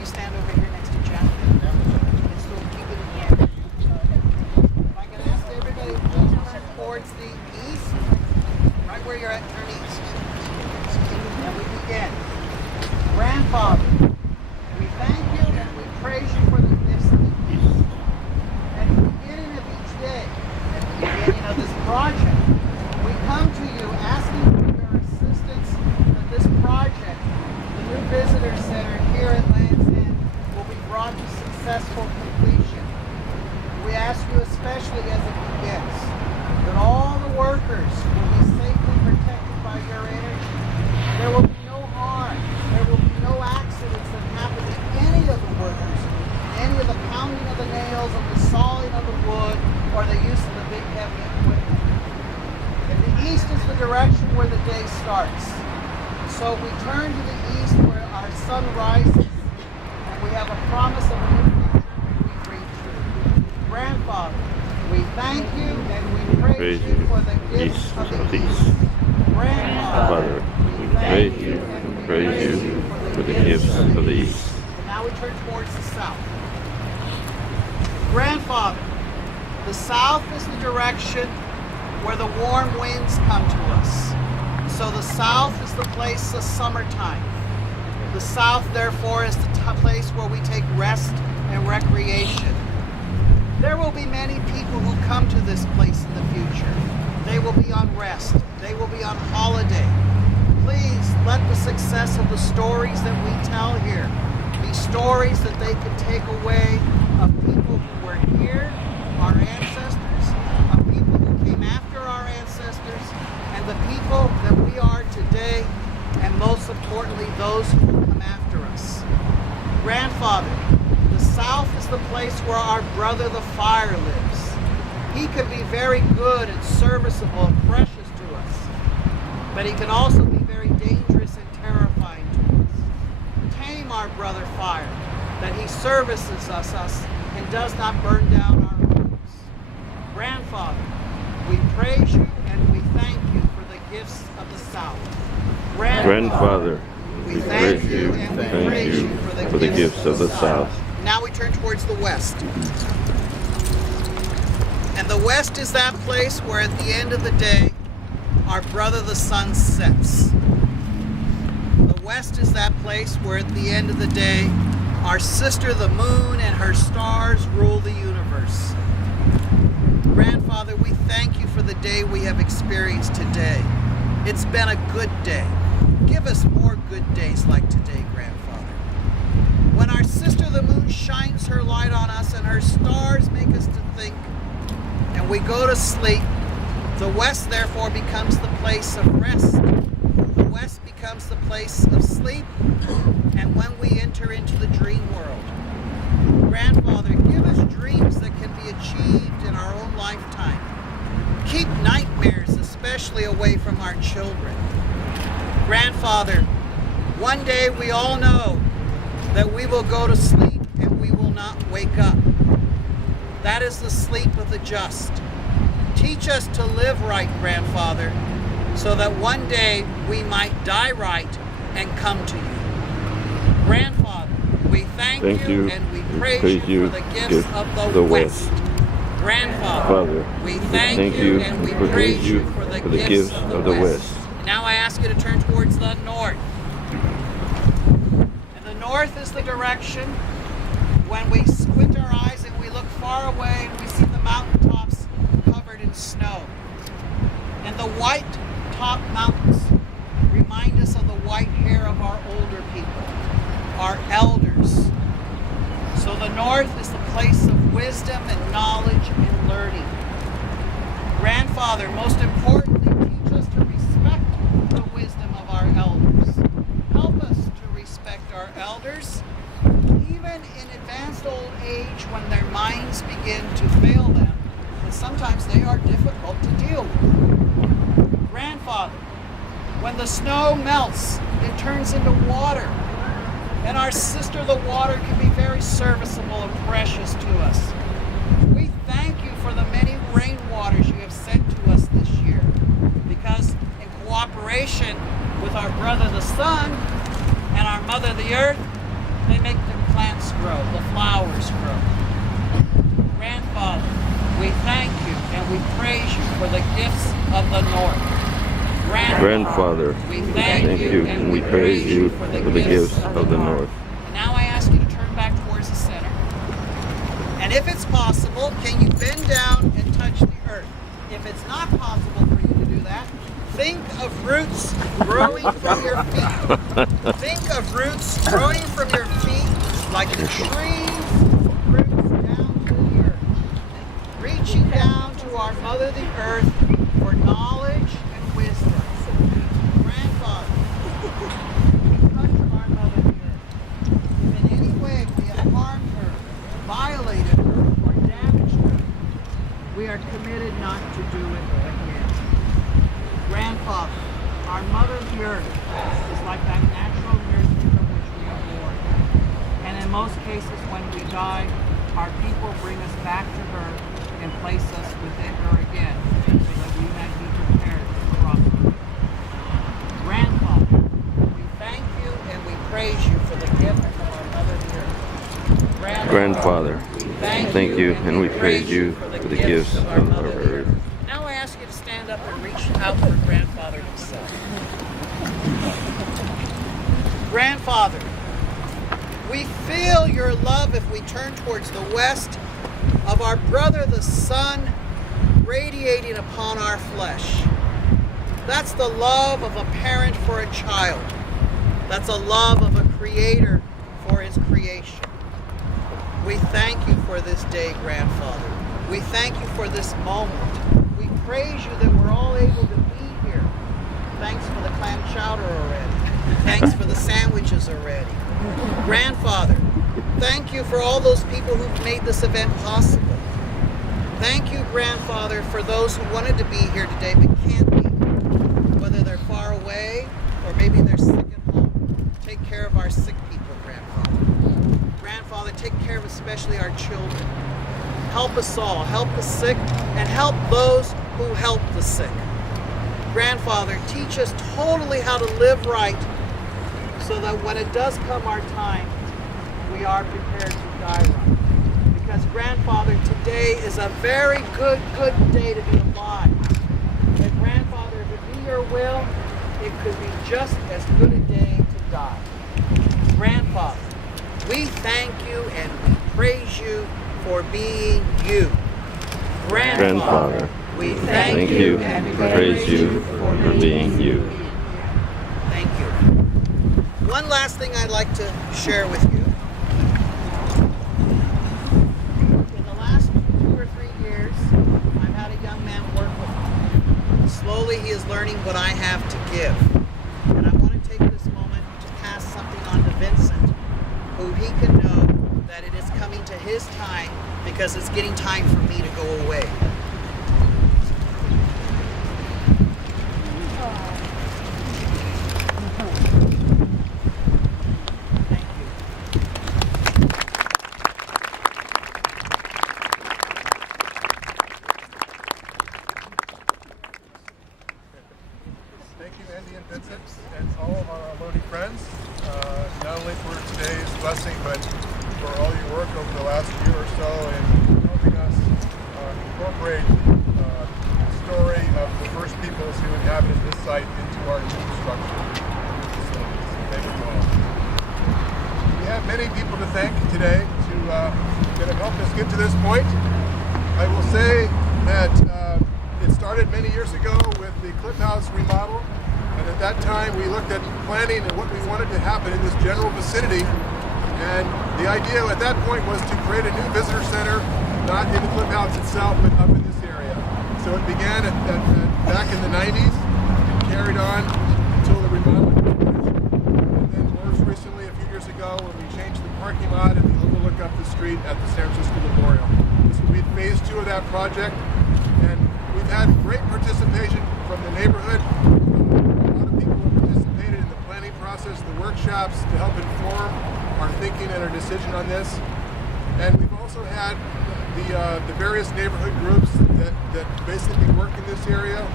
you stand over here next to Jonathan. And so keep it in here. If I can ask everybody to turn towards the east, right where you're at, turn east. And we begin. Grandfather, we thank you and we praise you for the gifts of the east. At the beginning of each day, at the beginning of this project, we come to you asking for your assistance that this project, the new visitor center here at Land's End, will be brought to successful completion. We ask you especially as it begins, that all the workers will be safely protected by your energy. There will be no harm, there will be no accidents that happen to any of the workers, any of the pounding of the nails, or the sawing of the wood, or the use of the big heavy equipment. And the east is the direction where the day starts. So we turn to the east where our sun rises, and we have a promise of a new future when we reach you. Grandfather, we thank you and we praise you for the gifts of the east. Grandfather, we thank you and we praise you for the gifts of the east. And now we turn towards the south. Grandfather, the south is the direction where the warm winds come to us. So the south is the place of summertime. The south, therefore, is the place where we take rest and recreation. There will be many people who come to this place in the future. They will be on rest. They will be on holiday. Please let the success of the stories that we tell here be stories that they can take away of people who were here, our ancestors, of people who came after our ancestors, and the people that we are today, and most importantly, those who will come after us. Grandfather, the south is the place where our brother the fire lives. He can be very good and serviceable and precious to us, but he can also be very dangerous and terrifying to us. Tame our brother fire, that he services us and does not burn down our homes. Grandfather, we praise you and we thank you for the gifts of the south. Grandfather, we thank you and we praise you for the gifts of the south. Now we turn towards the west. And the west is that place where at the end of the day, our brother the sun sets. The west is that place where at the end of the day, our sister the moon and her stars rule the universe. Grandfather, we thank you for the day we have experienced today. It's been a good day. Give us more good days like today, Grandfather. When our sister the moon shines her light on us and her stars make us to think, and we go to sleep, the west therefore becomes the place of rest. The west becomes the place of sleep, and when we enter into the dream world. Grandfather, give us dreams that can be achieved in our own lifetime. Keep nightmares especially away from our children. Grandfather, one day we all know that we will go to sleep and we will not wake up. That is the sleep of the just. Teach us to live right, Grandfather, so that one day we might die right and come to you. Grandfather, we thank you and we praise you for the gifts of the West. Grandfather, we thank you and we praise you for the gifts of the West. Now I ask you to turn towards the north. And the north is the direction when we squint our eyes and we look far away and we see the mountaintops covered in snow. And the white top mountains remind us of the white hair of our older people, our elders. So the north is the place of wisdom and knowledge and learning. Grandfather, most importantly, teach us to respect the wisdom of our elders. Help us to respect our elders, even in advanced old age when their minds begin to fail them, and sometimes they are difficult to deal with. Grandfather, when the snow melts, it turns into water, and our sister the water can be very serviceable and precious to us. We thank you for the many rainwaters you have sent to us this year, because cooperation with our brother the sun and our mother the earth, They make the plants grow, the flowers grow. Grandfather, we thank you and we praise you for the gifts of the North. Grandfather, we thank you and we praise you for the gifts of the North. And now I ask you to turn back towards the center. And if it's possible, can you bend down and touch the earth? If it's not possible for you to do that, think of roots growing from your feet. Think of roots growing from your feet like the trees, roots down to the earth. Reaching down to our Mother the Earth for knowledge and wisdom. Grandfather, touch our Mother the Earth. If in any way we have harmed her, violated her, or damaged her, we are committed not to do it again. Grandfather, our Mother the Earth is like that natural nursery from which we are born. And in most cases when we die, our people bring us back to her and place us within her again so that we might be prepared to prosper. Grandfather, we thank you and we praise you for the gift of our Mother the Earth. Grandfather, thank you and we praise you for the gifts of our earth. Now I ask you to stand up and reach out for Grandfather himself. Grandfather, we feel your love if we turn towards the west of our brother the sun radiating upon our flesh. That's the love of a parent for a child. That's a love of a creator for his creation. We thank you for this day, Grandfather. We thank you for this moment. We praise you that we're all able to be here. Thanks for the clam chowder already. Thanks for the sandwiches already. Grandfather, thank you for all those people who've made this event possible. Thank you, Grandfather, for those who wanted to be here today but can't be, whether they're far away or maybe they're sick at home. Take care of our sick people, Grandfather. Grandfather, take care of especially our children. Help us all, help the sick, and help those who help the sick. Grandfather, teach us totally how to live right so that when it does come our time, we are prepared to die right. Because Grandfather, today is a very good day to be alive. And Grandfather, if it be your will, it could be just as good a day to die. Grandfather, we thank you and we praise you for being you. Grandfather, we thank you and praise you for being you. Thank you. One last thing I'd like to share with you. In the last 2 or 3 years, I've had a young man work with me. Slowly he is learning what I have to give. And I want to take this moment to pass something on to Vincent, who he can know that it is coming to his time because it's getting time for me to go away. Thank you, Andy and Vincent, and all of our Lodi friends, not only for today's blessing, but for all your work over the last year or so in helping us incorporate the story of the first peoples who inhabited this site into our infrastructure facilities. Thank you all. We have many people to thank today that have helped us get to this point. I will say that it started many years ago with the Cliff House remodel, and at that time we looked at planning and what we wanted to happen in this general vicinity, and the idea at that point was to create a new visitor center, not in the Cliff House itself, but up in this area. So it began back in the 90s and carried on until the remodeling was finished, and then most recently a few years ago when we changed the parking lot and the overlook up the street at the San Francisco Memorial. This will be phase 2 of that project, and we've had great participation from the neighborhood. A lot of people have participated in the planning process, the workshops to help inform our thinking and our decision on this. And we've also had the various neighborhood groups that basically work in this area.